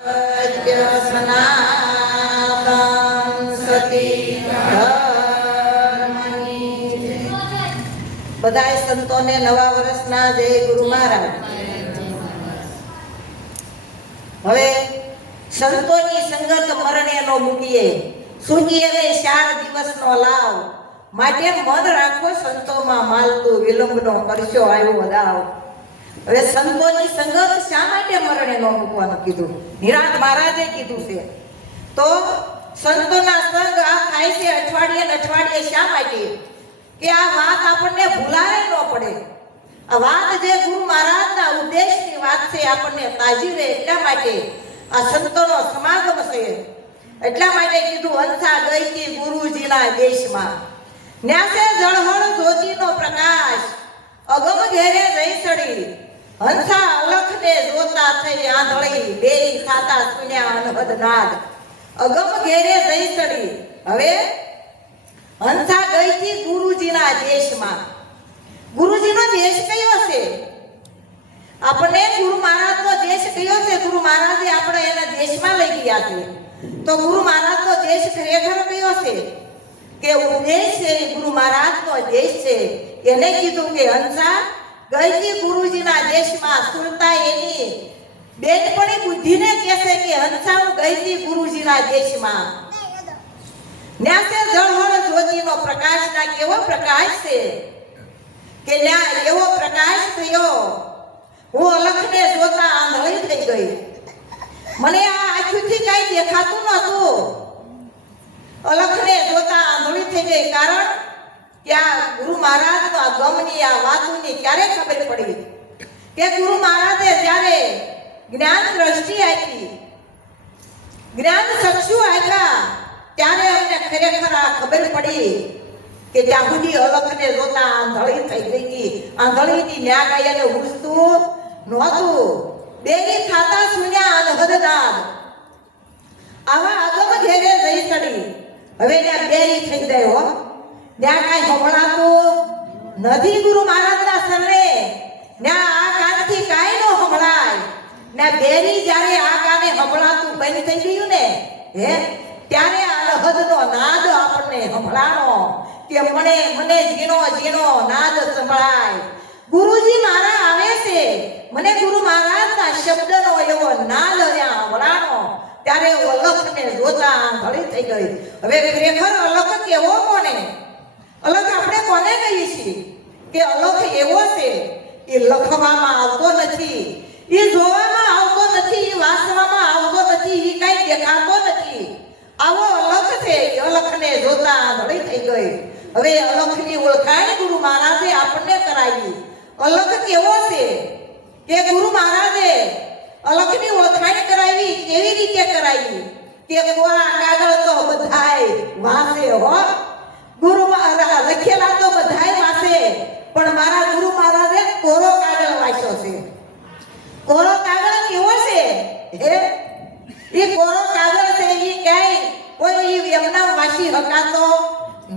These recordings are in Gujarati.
બધાય સંતોને નવા વર્ષના જય ગુરુ મહારાજ. હવે સંતોની સંગત મરણે નો મૂકીએ, સૂકીએ રે 4 દિવસનો લાવ, માટે મન રાખો સંતોમાં માલતું, વિલંબનો કરશો આવ્યો વધાવ. હવે સંતોની સંગત શા માટે મરણે નો મૂકવાનું કીધું? નિરાંત મહારાજે કીધું છે. તો સંતોના સંગ આ થાય છે અઠવાડિયે શા માટે? કે આ વાત આપણને ભૂલાય ન પડે. આ વાત જે ગુરુ મહારાજના ઉદ્દેશની વાત છે, આપણને તાજી રહે એટલા માટે આ સંતોનો સમાગમ છે. એટલા માટે કીધું હંસા ગઈ હતી ગુરુજીના દેશમાં, ન્યાસે જળહળ જ્યોતિનો પ્રકાશ, અગમ ઘેરે જઈ સડી, હંસા અલખને જોતા થઈ આંધળી, બેઈ ખાતા સુન્યા અનહદ નાદ, અગમ ઘેરે જઈ સડી. હવે હંસા ગઈ હતી ગુરુજીના દેશમાં. ગુરુજીનો દેશ કયો છે? આપણને ગુરુ મહારાજનો દેશ કયો છે? ગુરુ મહારાજે આપણે એના દેશમાં લઈ ગયા છે. તો ગુરુ મહારાજનો દેશ ખરેખર કયો છે? કે ઉપદેશ છે, ગુરુ મહારાજનો દેશ છે. એને કીધું કે હંસા ગઈ હતી ગુરુજીના દેશમાં. સુરતા એની બેનપણી બુદ્ધિને કહેશે કે હંસા હું ગઈ હતી ગુરુજીના દેશમાં. ન્યાસે જળહળ જ્યોતિનો પ્રકાશ, ના કેવો પ્રકાશ છે કે ન્યા એવો પ્રકાશ થયો, હું અલખને જોતા આંધળી થઈ ગઈ. મને આ આંખથી કઈ દેખાતું નહોતું. અલખને જોતા આંધળી થઈ ગઈ. કારણ કે આ ગુરુ મહારાજનો આ ગમની આ વાતોની ક્યારે ખબર પડી કે ગુરુ મહારાજે જ્યારે જ્ઞાન દ્રષ્ટિ આપી, જ્ઞાન ચક્ષુ આપ્યા, ત્યારે અમને ખરેખર આ ખબર પડી કે ત્યાં સુધી અલખને જોતા આંધળી થઈ ગઈ હતી. આંધળીથી ન્યા કાયને ઉઠતું નહોતું, બેરી ખાતા સુન્યા અનહદ નાદ, આવા આગમ ઘેરે જઈ ચડી. હવે ત્યાં બેરી થઈ ગઈ હો, ત્યાં કાંઈ સંભળાતું નથી ગુરુ મહારાજના સરને. ત્યાં આ કાનથી કાંઈ ન સંભળાય. ના બેરી જ્યારે આ કાને સંભળાતું બંધ થઈ ગયું ને, હે ત્યારે અનહદનો નાદ આપણને સંભળાણો કે મને ઝીણો ઝીણો નાદ સંભળાય. ગુરુજી મારા આવે છે, મને ગુરુ મહારાજના શબ્દનો એવો નાદ ત્યાં સંભળાણો. ત્યારે અલખને જોતા આંધળી થઈ ગઈ. હવે ખરેખર અલખ કેવો કોને? અલખ આપણે કોને કહીએ છીએ કે અલખ એવો છે? એ લખવામાં આવતો નથી, એ જોવામાં આવતો નથી, એ વાંચવામાં આવતો નથી, એ કઈ દેખાતો નથી. આવો અલખ છે. અલખને જોતા આંધળી થઈ ગઈ. હવે અલખની ઓળખાણ ગુરુ મહારાજે આપણને કરાવી. અલખ કેવો છે કે ગુરુ મહારાજે અલખની ઓળખાણ કરાવી. કેવી રીતે કરાવી? કે કોરા કાગળ તો બધાય વાંચે હો, ગુરુ મહારાજ લખેલા તો બધાય વાંચે, પણ મારા ગુરુ મહારાજે કોરો કાગળ વાંચ્યો છે. કોરો કાગળ કેવો છે? હે એ કોરો કાગળ છે, એ ક્યાંય કોઈ એમના વાંચી હકાતો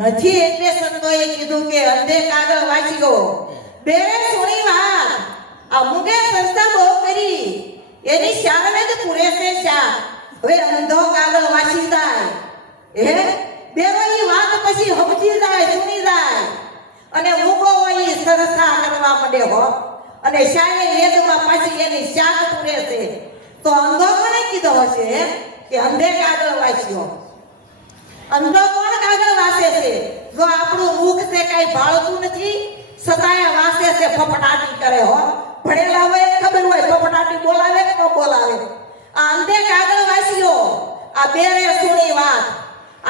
નથી. એટલે સંતોએ કીધું કે અંધે કાગળ વાંચ્યો, બેરે સુણી વાત, આ મુગે સંસ્થા બહુ કરી, એની શાને જ પૂરે છે શા. હવે અંધો કાગળ વાંચી જાય, હે બેરો ઈ વાત પછી સમજી જાય, સુની જાય, અને મુગો હોય ઈ સરસા કરવા માંડે હો, અને શાએ વેદમાં પાછી એની શાક પૂરે છે. તો અંધો કોને કીધો હશે કે અંધે કાગળ વાંચ્યો? અંધો કોણ કાગળ વાંચે છે? જો આપણું મુખ છે કઈ ભાળતું નથી, છતાંય વાંચે છે, ફફડાટી કરે હો. ભણેલા હોય ખબર હોય ફફડાટી બોલાવે કે ન બોલાવે. આ અંધે કાગળ વાંચ્યો, આ બેરે સુણી વાત,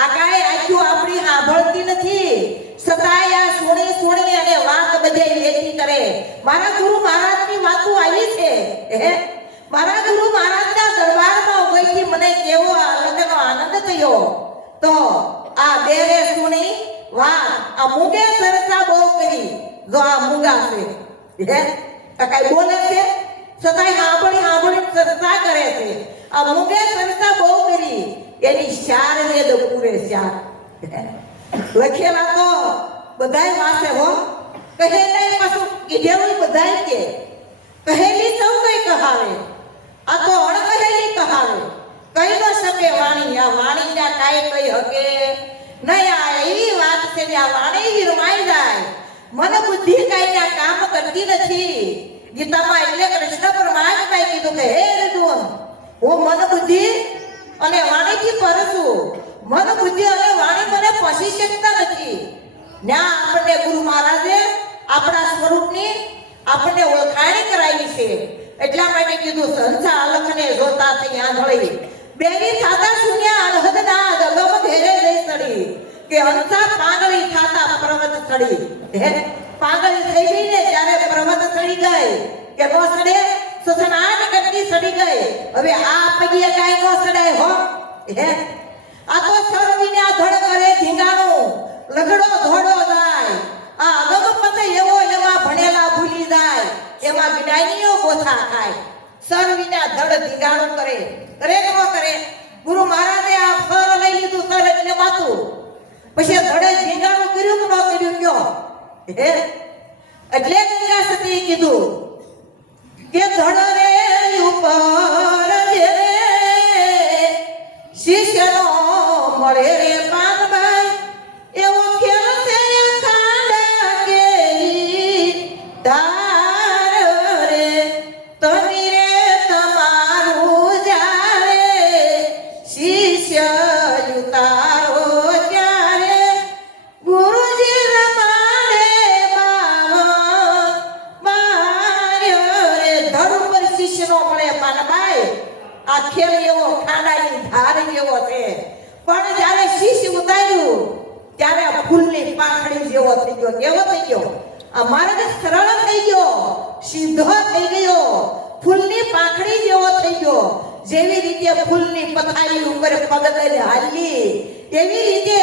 આ કાંઈ આખ્યું આપણી સાંભળતી નથી, છતાંય આ સુણી અને વાત બધે લેતી કરે. મારા ગુરુ મહારાજની વાતો આવી છે, હે મારા ગુરુ મહારાજના દરબારમાં ગઈથી મને કેવો અલગનો આનંદ થયો. તો આ બેરે સુણી વાત, આ મુગે સરસા બહુ કરી. જો આ મુગા છે, હે કાંઈ બોલે છે, છતાંય સાંભળી સરસા કરે છે. આ મુગે સરસા બહુ કરી, એની શાર વેદ પૂરે શાર. લખેલા તો બધાય વાંચે હો, કહેલા પાછું કીધેલું બધાય કે, કહેલી સૌ કઈ કહાવે, આ તો અણકહેલી કહાવે. શકે વાણી, આ વાણીના કાંઈ કઈ હકે નહીં. આ એવી વાત છે કે આ વાણી રમાઈ જાય. મન બુદ્ધિ કાંઈના કામ કરતી નથી. ગીતામાં એટલે કૃષ્ણ પરમાત્માએ કીધું કે હે અર્જુન, હું મન બુદ્ધિ અને વાણીથી પર છું. મન બુદ્ધિ અને વાણી મને પહોંચી શકતા નથી. ત્યાં આપણને ગુરુ મહારાજે આપણા સ્વરૂપની આપણને ઓળખાણી કરાવી છે. એટલા માટે કીધું સંસા અલખને જોતા થઈ આંધળી બેરી થાતા શૂન્ય અનહદના ગગમ ઘેરે જઈ સડી. કે હંસા પાંગળી થાતા પર્વત સડી. હે પાંગળી થઈ ગઈ ને ત્યારે પર્વત સડી ગઈ કે નો સડે? સસનાટ કરતી સડી ગઈ. હવે આ પગીએ કાઈ નો સડાય હો. હે આ તો સર્વિના ધડ કરે ધીંગાણું લગડો ધોડો જાય. આ અગમ પતે એવો એમાં ભણેલા ભૂલી જાય. એમાં જ્ઞાનીઓ ગોથા ખાય. સર્વિના ધડ ધીંગાણું કરે કરે કે ન કરે? ગુરુ મહારાજે આ સર લઈ લીધું. સર એટલે માથું. પછી ધડે ધીંગાણું કર્યું કે ન કર્યું કયો? હે એટલે ગંગા સતીએ કીધું કે ધડ રે ઉપર રે શિષ્યનો મળે રે પાનભાઈ એવો ખેલ છે ખાંડા કેરી ધાર રે તમે રે તમારું જારે શિષ્ય ઉતારો ત્યારે ગુરુજી રમાડે બાર્યો રે. ધડ ઉપર શિષ્યનો મળે પાનભાઈ. આ ખેલ એવો ખાંડાની ધાર જેવો છે. પણ જ્યારે શીશ ઉતાર્યું ત્યારે ફૂલની પાંખડી જેવો થઈ ગયો. કેવો થઈ ગયો? આ માર્ગ સરળ થઈ ગયો, સીધો થઈ ગયો, ફૂલની પાંખડી જેવો થઈ ગયો. જેવી રીતે ફૂલની પથારી ઉપર પગ દઈને હાલી એવી રીતે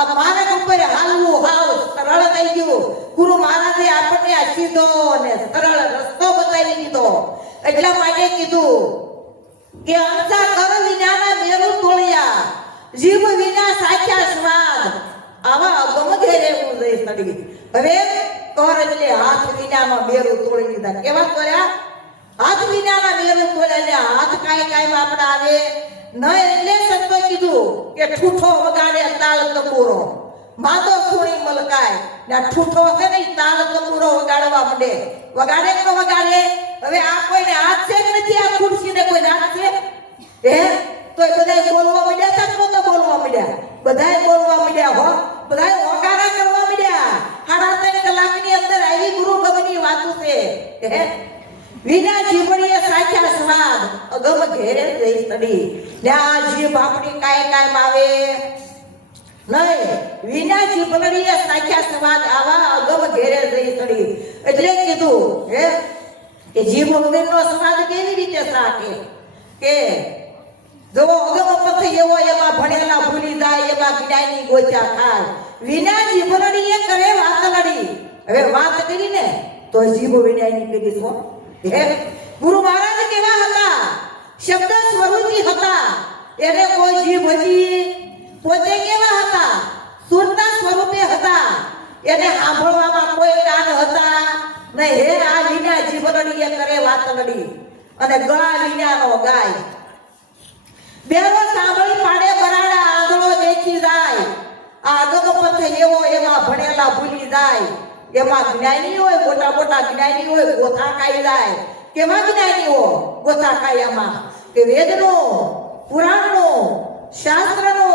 આ માર્ગ ઉપર હાલવું હાવ સરળ થઈ ગયું. ગુરુ મહારાજે આપણને આ સીધો અને સરળ રસ્તો બતાવી દીધો. એટલા માટે કીધું કે અંસા કર વિનાના મેરુ તોળ્યા જીવ વિના સાચા સ્વાદ આવા અગમ ઘેરે હું જઈ સડી. હવે કર એટલે હાથ વિનાનો મેરુ તોડી દીધા. કેવા તોડ્યા? હાથ વિનાના મેરુ તોડ્યા. એટલે હાથ કાંઈ કાંઈ આપણા આવે ન. એટલે સંતો કીધું કે ઠૂઠો વગાડે તાલ તંબુરો માંદો સુણી મલકાય. ને ઠૂઠો છે ને તાલ તંબુરો વગાડવા માંડે. વગાડે કે ન વગાડે? હવે આ કોઈને હાથ છે કે નથી? આ ખુરશીને કોઈ હાથ છે? હે તો બધાય બોલવા માંડ્યા હતા કે નતો બોલવા માંડ્યા? બધાય બોલવા માંડ્યા હો. બધાય હોકારા કરવા માંડ્યા. 3.5 કલાકની અંદર આવી ગુરુ ગમની વાતો છે. હે વિના જીવણીએ સાચા સ્વાદ અગમ ઘેરે જઈ સડી. ને આ જીભ આપણી કાંઈ કાંઈ આવે નહીં. વિના જીભણીએ સાચા સ્વાદ આવા અગમ ઘેરે જઈ સડી. એટલે કીધું હે કે જીભ વગરનો સ્વાદ કેવી રીતે સાકે? કે જો અગમ પથ એવો એમાં ભણેલા ભૂલી જાય, એમાં જ્ઞાની ગોચા ખાય. વિના જીભણીએ કરે વાત લડી. હવે વાત કરી ને તો જીભ વિનાની કરી છો. હે ગુરુ મહારાજ કેવા હતા? શબ્દ સ્વરૂપી હતા. એને કોઈ જીભ હતી? પોતે કેવા હતા? સુરતા સ્વરૂપે હતા. એને સાંભળવામાં કોઈ કાન હતા નહીં. હે આ વિના જીભણીએ કરે વાત લડી અને ગળા વિનાનો ગાય. બેરો સાંભળી પાડે બરાડા આંધળો દેખી જાય. આ અગમ પથ એવો એમાં ભણેલા ભૂલી જાય. એમાં જ્ઞાની હોય, મોટા મોટા જ્ઞાની હોય, ગોથા ખાઈ જાય. કેવા જ્ઞાનીઓ ગોથા ખાય? એમાં કે વેદનો, પુરાણનો, શાસ્ત્રનો,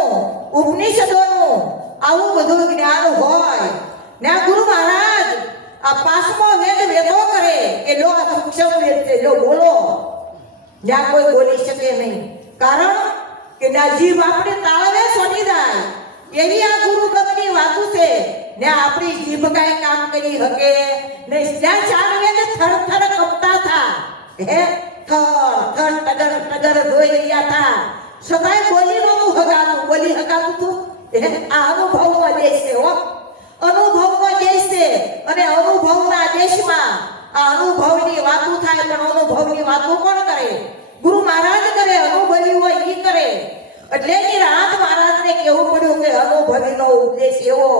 ઉપનિષદોનો આવું બધું જ્ઞાન હોય. ને આ ગુરુ મહારાજ આ 5મો વેદ વેદો કરે કે લો આ સૂક્ષ્મ વેદ છે, લો બોલો. જ્યાં કોઈ બોલી શકે નહીં. કારણ કે ના જીભ આપણે તાળવે છોડી જાય એવી આ ગુરુ ગમની વાતો છે. ને આપણી જીભ કાંઈ કામ કરી શકે નહીં. જ્યાં 4 વેદ થર થર કંપતા હતા. હે થર થર ટગર ટગર ધોઈ રહ્યા હતા. સદાય બોલી નહોતું હગાતું. બોલી હગાતું હતું. આ અનુભવમાં દેશ છે હો. અનુભવમાં દેશ છે. અને અનુભવના દેશમાં આ અનુભવની વાતો થાય. પણ અનુભવની વાતો કોણ કરે? ગુરુ મહારાજ કરે. અનુભવી હોય ઈ કરે. એટલે નિરાંત મહારાજને કેવું પડ્યું કે અનુભવીનો ઉપદેશ એવો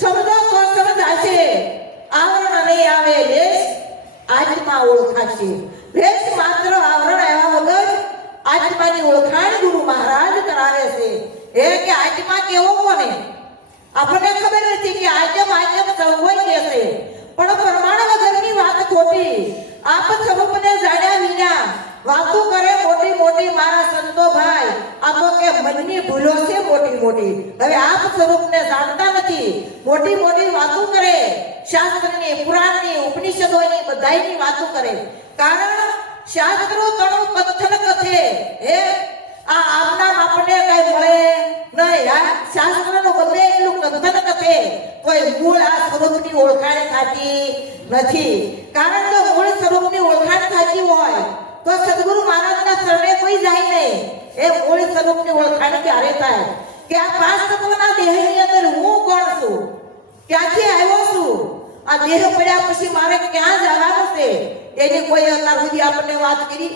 સમજો તો સમજાશે. આવરણ નહીં આવે લેશ આત્મા ઓળખાશે. લેશ માત્ર આવરણ આવ્યા વગર આત્માની ઓળખાણ ગુરુ મહારાજ કરાવે છે એ કે આત્મા કેવો કોને આપણને ખબર નથી કે આત્મ સર્વોય કે છે પણ પ્રમાણ વગરની વાત ખોટી આપ સ્વરૂપને જાણ્યા વિના વાતો કરે મોટી મોટી મારા સંતો ભાઈ આપો કે મનની ભૂલો છે મોટી મોટી હવે આપ સ્વરૂપને જાણતા નથી મોટી મોટી વાતો કરે શાસ્ત્રની પુરાણની ઉપનિષદોની બધાયની વાતો કરે કારણ શાસ્ત્રો તણું કથન કથે હે આ આમનામ આપણને કઈ મળે નહીં આ શાસ્ત્રનો ગમે એટલું કથન કથે કોઈ મૂળ આ સ્વરૂપની ઓળખાણ થતી નથી કારણ કે મૂળ સ્વરૂપની ઓળખાણ થતી હોય તો સદગુરુ મહારાજના શરણે કોઈ જાય નહીં એ મૂળ સ્વરૂપની ઓળખાણ ક્યારે થાય કે આ પાંચ તત્વના દેહની અંદર હું કોણ છું ક્યાંથી આવ્યો છું આ દેહ પડ્યા પછી મારે ક્યાં જવાનું છે એની કોઈ અત્યાર સુધી આપણને વાત કરી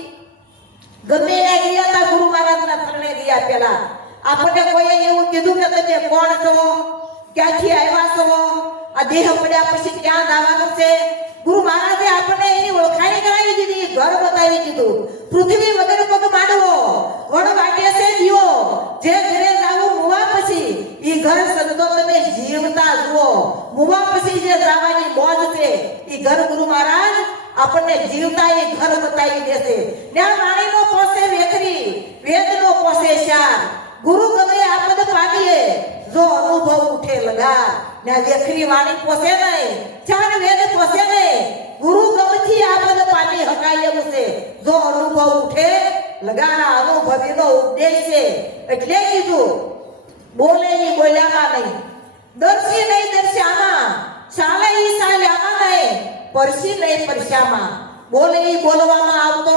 ગમે એને ગયા હતા ગુરુ મહારાજના શરણે ગયા પેલા આપણને કોઈએ એવું કીધું કે તમે કોણ છો ક્યાંથી આવ્યા છો આ દેહ પડ્યા પછી ક્યાં જવાનું છે ગુરુ મહારાજે આપણને એની ઓળખાણી કરાવી દીધી ઘર બતાવી દીધું પૃથ્વી વગર પગ માંડવો વણ વાટે છે દીવો જે ઘરે જાવું મુવા પછી ઈ ઘર સંતો તમે જીવતા જુઓ મુવા પછી જે જવાની મોજ છે ઈ ઘર ગુરુ મહારાજ આપણને જીવતા એ ઘર બતાવી દેશે ન્યા વાણીનો પોસે વેખરી વેદનો પોસે શાર ગુરુ ગમે આપદ પાડીએ જો અનુભવ ઉઠે લગા ન્યા વેખરી વાણી પોસે નહીં ચાર વેદ પોસે નહીં ગુરુ ગમથી આપદ પાડી હકાય એવું છે જો અનુભવ ઉઠે લગા અનુભવીનો ઉપદેશ છે એટલે કીધું બોલે ની બોલ્યામાં નહીં દર્શી નહીં દર્શ્યામાં ચાલે ઈ ચાલ્યામાં નહીં પરસી નહીં પરસ્યામાં બોલે ઈ બોલવામાં આવતો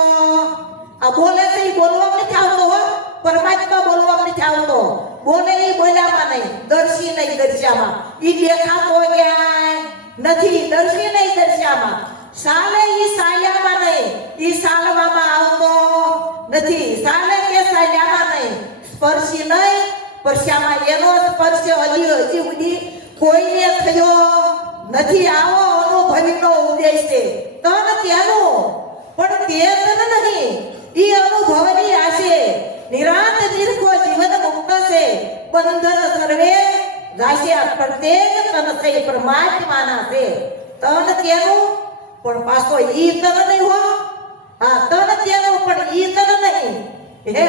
આ બોલે છે ઈ બોલવામાં નથી આવતો હો પરમાત્મા બોલવામાં નથી આવતો બોલે ઈ બોલ્યામાં નહીં દર્શી નહીં દર્શ્યામાં ઈ દેખાતો ક્યાંય નથી દર્શી નહીં દર્શ્યામાં ચાલે ઈ ચાલ્યામાં નહીં ઈ ચાલવામાં આવતો નથી ચાલે કે ચાલ્યામાં નહીં સ્પર્શી નહીં પરસ્યામાં એનો સ્પર્શ હજી સુધી કોઈને થયો નથી આવો અનુભવીનો ઉપદેશ છે તન તેનું પણ તે તન નહીં ઈ અનુભવની આશે નિરાંત નિર્ખો જીવન મુક્ત છે બંધન સર્વે રાશે પ્રત્યેક તન છે પરમાત્માના છે તન તેનું પણ પાછો ઈ તન નહીં હો આ તન તેનું પણ ઈ તન નહીં હે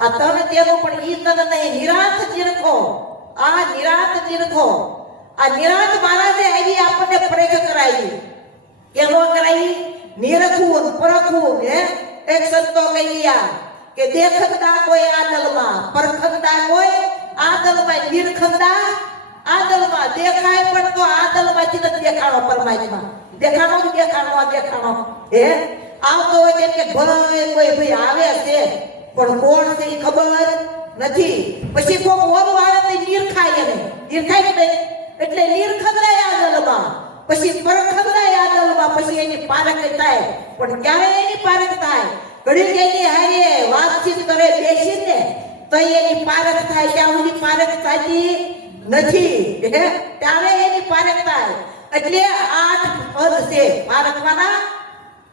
આ તન તેનું પણ ઈ તન નહીં નિરાંત નિર્ખો આ નિરાંત નિર્ખો આ નિરાંત મહારાજે આવી આપણને પરેખ કરાવી કેનો કરાવી નિરખવું પરખવું હે એક સંતો કહી ગયા કે દેખતા કોઈ આદલમાં પરખતા કોઈ આદલમાં નિરખતા આદલમાં દેખાય પણ તો આદલમાંથી નથી દેખાણો પરમાત્મા દેખાણો હે આવતો હોય જેમ કે ભાઈ કોઈ ભાઈ આવે છે પણ કોણ છે એ ખબર નથી પછી કોઈ ઓરું આવે તો નિરખાય એને નિરખાય કે નહીં એટલે નિરખંદાય આદલમાં પછી પરખંદાય આદલમાં પછી એની પારખ થાય પણ ક્યારે એની પારખ થાય ઘડી એની હારે વાતચીત કરે બેસીને તો એની પારખ થાય ત્યાં સુધી પારખ થતી નથી હે ત્યારે એની પારખ થાય એટલે 8 પદ છે પારખવાના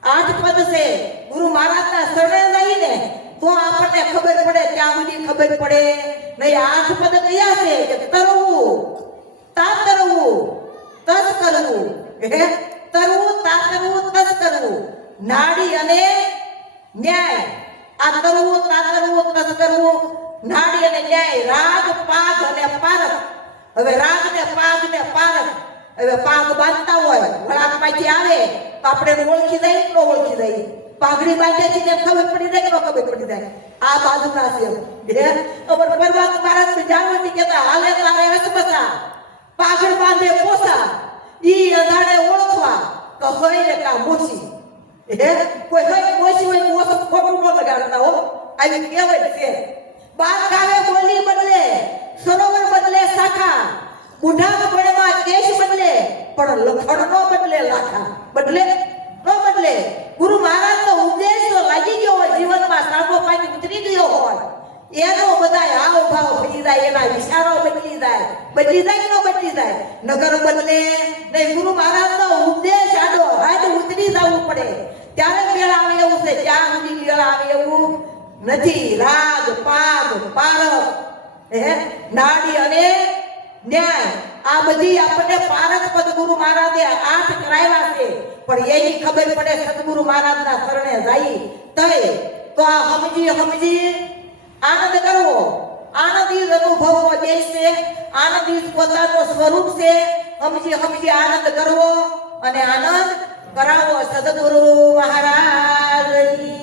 8 પદ છે ગુરુ મહારાજના શરણે જઈને તો આપણને ખબર પડે ત્યાં સુધી ખબર પડે નહીં 8 પદ કયા છે કે તરવું તાતરવું તસ કરવું હે તરવું તાતરવું તસ કરવું નાડી અને ન્યાય આ તરવું તાતરવું તસ કરવું નાડી અને ન્યાય રાગ પાગ અને પારખ હવે રાગ ને પાગ ને પારખ હવે પાગ બાંધતા હોય વળાકમાંથી આવે તો આપણે ઓળખી જાય ન ઓળખી જાય પાઘડી બાંધ્યાથી ને ખબર પડી જાય કે ખબર પડી જાય આ બાજુના છે અમર પરમાત્મા મહારાજ જાણવાની કહેતા હાલે તારે અસબસા પાઘડ બાંધે પોસા ઈ અધાડે ઓળખવા તો હોય ને કા મોસી હે કોઈ હોય મોસી હોય મોસ ખોટું ન લગાડતા હો આવી કહેવત છે બાર ગાવે બોલી બદલે સરોવર બદલે શાખા બુઢા પડમાં કેશ બદલે પણ લખણ નો બદલે લાખા બદલે નો બદલે ગુરુ મહારાજનો ઉપદેશ તો લાગી ગયો હોય જીવનમાં સાગો પાણી ઉતરી ગયો હોય એનો બધાય હાવ ભાવ બદલી જાય એના વિચારો બદલી જાય કે ન બદલી જાય નગર બદલે નહીં ગુરુ મહારાજનો ઉપદેશ આડો હાથ ઉતરી જવું પડે ત્યારે મેળ આવે એવું છે ત્યાં સુધી મેળ આવે એવું નથી. રાગ પાગ પારક નાડી અને ન્યાય આ બધી આપણને પારક પદ ગુરુ મહારાજે 8 કરાવ્યા છે. પણ એની ખબર પડે સદગુરુ મહારાજના શરણે જાય તય તો આ સમજી આનંદ કરવો. આનંદી અનુભવવો દેશે. આનંદી પોતાનું સ્વરૂપ છે. સમજી આનંદ કરવો અને આનંદ કરાવો. સદગુરુ મહારાજની